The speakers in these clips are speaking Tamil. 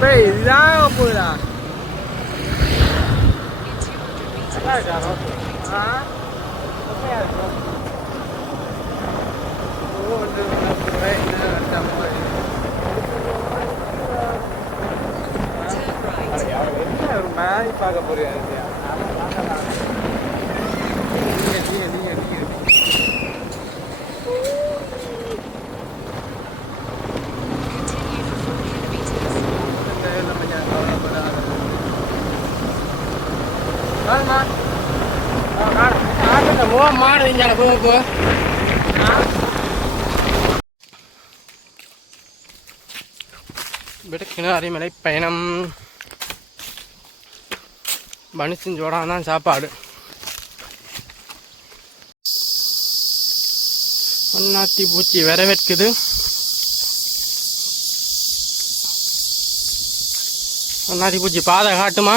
Beh, là poi là. Là già no. Ah? Come è? Oh, ormai paga pure மாடு இங்கே போ விடுக்கின அரிமலை பயணம் மனுஷன் சோடான் தான் சாப்பாடு. ஒன்னாத்தி பூச்சி வரவேற்குது. ஒன்னாத்தி பூச்சி பாதை காட்டுமா?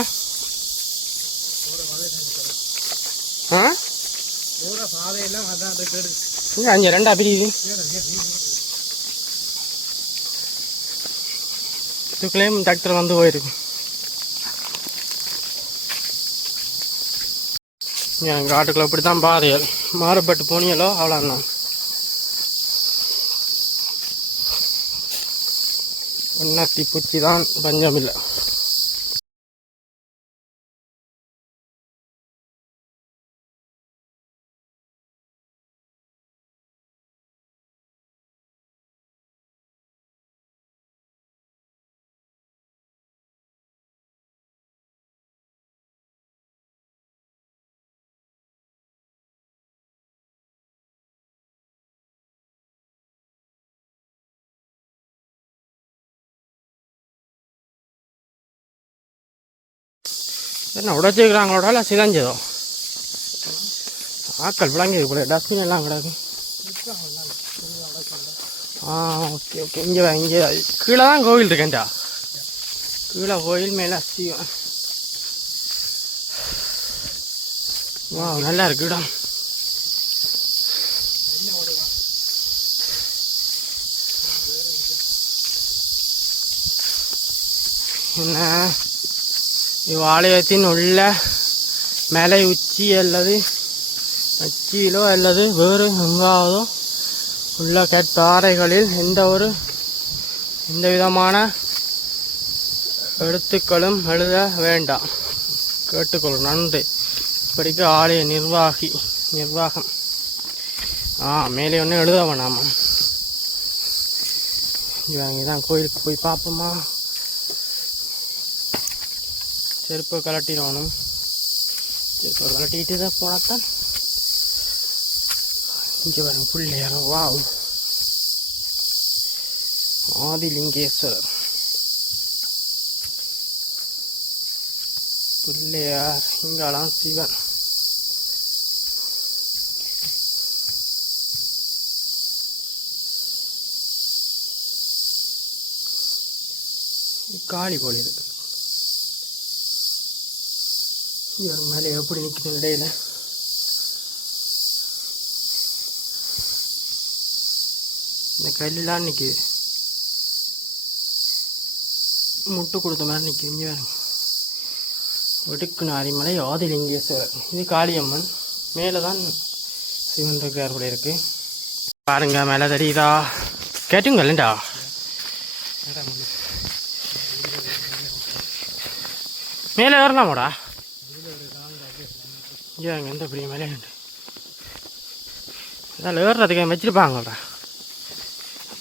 அஞ்சு ரெண்டா பிரியுது. இதுக்குள்ளேயும் டாக்டர் வந்து போயிருக்கு. என் காட்டுக்குள்ள இப்படி தான் பாதைகள் மாறுபட்டு போனியலோ அவ்வளோண்ணா. ஒன்னாத்தி பூச்சி தான் பஞ்சம் இல்லை. என்ன உடைச்சிருக்கிறாங்களோட இல்லை சிதஞ்சதோ? ஆக்கள் விளங்கி கூட டஸ்ட்பின் எல்லாம் கிடக்கு. Okay okay. இங்கே கீழே தான் கோவில் இருக்கேன்டா. கீழே கோயில் மேலே அஸ்தியம். வா நல்லா இருக்கு இடம். என்ன இவ்வாலயத்தின் உள்ள மலை உச்சி அல்லது உச்சியிலோ அல்லது வேறு எங்காவதோ உள்ள கற்பாறைகளில் எந்த விதமான எழுத்துக்களும் எழுத வேண்டாம். கேட்டுக்கொள்ளும். நன்றி. இப்படிக்கு ஆலய நிர்வாகம் மேலே ஒன்றும் எழுத வேணாமா? இதான் கோயிலுக்கு போய் பார்ப்போமா? செருப்பை கலட்டிடணும். செருப்பை கலட்டிட்டு தான் போனாத்தான். இங்கே பாருங்க பிள்ளையார். வாவ், ஆதிலிங்கேஸ்வரர் பிள்ளையார். இங்கெல்லாம் சிவன். காளி போல இருக்கு. இவங்க மேலே எப்படி நிற்கிற இடையில இந்த கல்லாம் நிற்கிது. முட்டு கொடுத்த மாதிரி நிற்கிது. இங்கே வேறு ஒடுக்குனாரிமலை ஆதிலிங்கேஸ்வரர். இது காளியம்மன். மேலே தான் சிவன் இருக்கார் போல இருக்கு. பாருங்க மேலே தெரியுதா? கேட்டுங்கள்டா. மேலே வரலாமாடா? இங்கே எந்த பெரிய மேலே உண்டு. இதில் ஏறுறதுக்கு வச்சிருப்பாங்கடா.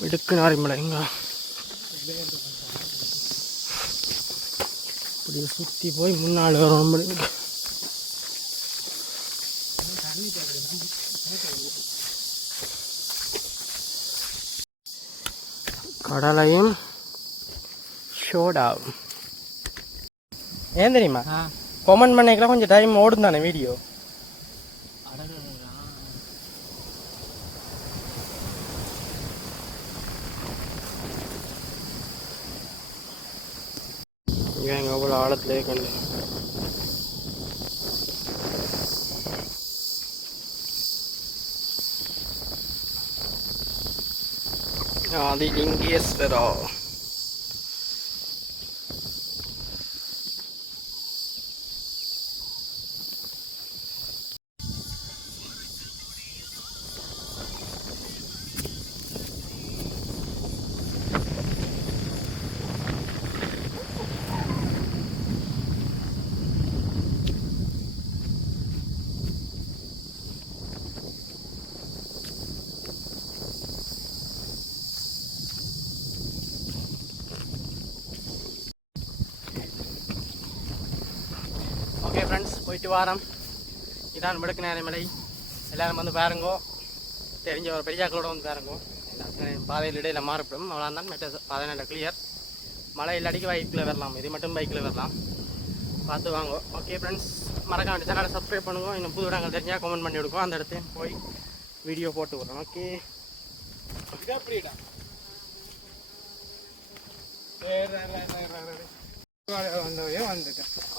இடுக்குனாரிமலை. இங்கே இப்படி சுற்றி போய் முன்னால் வரணும். கடலையும் ஷோடாகும். ஏன் தெரியுமா? கமெண்ட் பண்ணிக்கலாம். கொஞ்சம் டைம் ஓடும் தானே வீடியோ. எங்கள் அவ்வளோ ஆழத்துலேயே கண்டு ஆதிலிங்கேஸ்வரா. போயிட்டு வாரம். இதான் விளக்குநேரை மலை. எல்லோரும் வந்து பாருங்கோ, தெரிஞ்ச ஒரு பெரியாக்களோட வந்து பாருங்கோ. பாதையில் இடையில் மாறுபடும், அவ்வளோதான். மெட்ட பாதை நல்ல கிளியர். மழை இல்லாட்டிக்கு பைக்கில் வரலாம், இது மட்டும் பைக்கில் வரலாம். பார்த்து வாங்க. ஓகே ஃப்ரெண்ட்ஸ், மறக்க வேண்டிய சேனலை சப்ஸ்கிரைப் பண்ணுங்க. இன்னும் புது இடங்கள் தெரிஞ்சால் கமெண்ட் பண்ணி விடுவோம், அந்த இடத்தையும் போய் வீடியோ போட்டு விடுறோம். ஓகே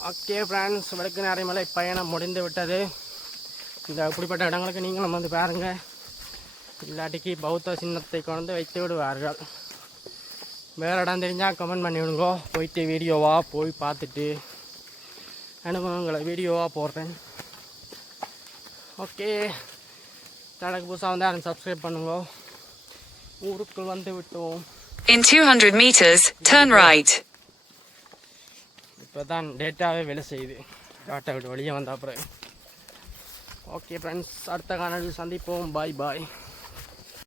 ஓகே ஃப்ரெண்ட்ஸ், விளக்குநேரை மலை பயணம் முடிந்து விட்டது. இந்த அப்படிப்பட்ட இடங்களுக்கு நீங்களும் வந்து பாருங்கள். இல்லாட்டிக்கு பௌத்த சின்னத்தை கொண்டு வைத்து விடுவார்கள். வேறு இடம் தெரிஞ்சால் கமெண்ட் பண்ணி விடுங்க, போயிட்டு வீடியோவாக போய் பார்த்துட்டு அனுபவங்களை வீடியோவாக போடுறேன். ஓகே, சேனலுக்கு புதுசாக வந்து யாரும் சப்ஸ்கிரைப் பண்ணுங்க. ஊருக்குள் வந்து விட்டோம். In 200 meters, turn right. இப்போ தான் டேட்டாவே வேலை செய்யுது, டாட்டா விட்டு வெளியே வந்த அப்புறம். ஓகே ஃப்ரெண்ட்ஸ், அடுத்த காணொலியில் சந்திப்போம். பாய் பாய்.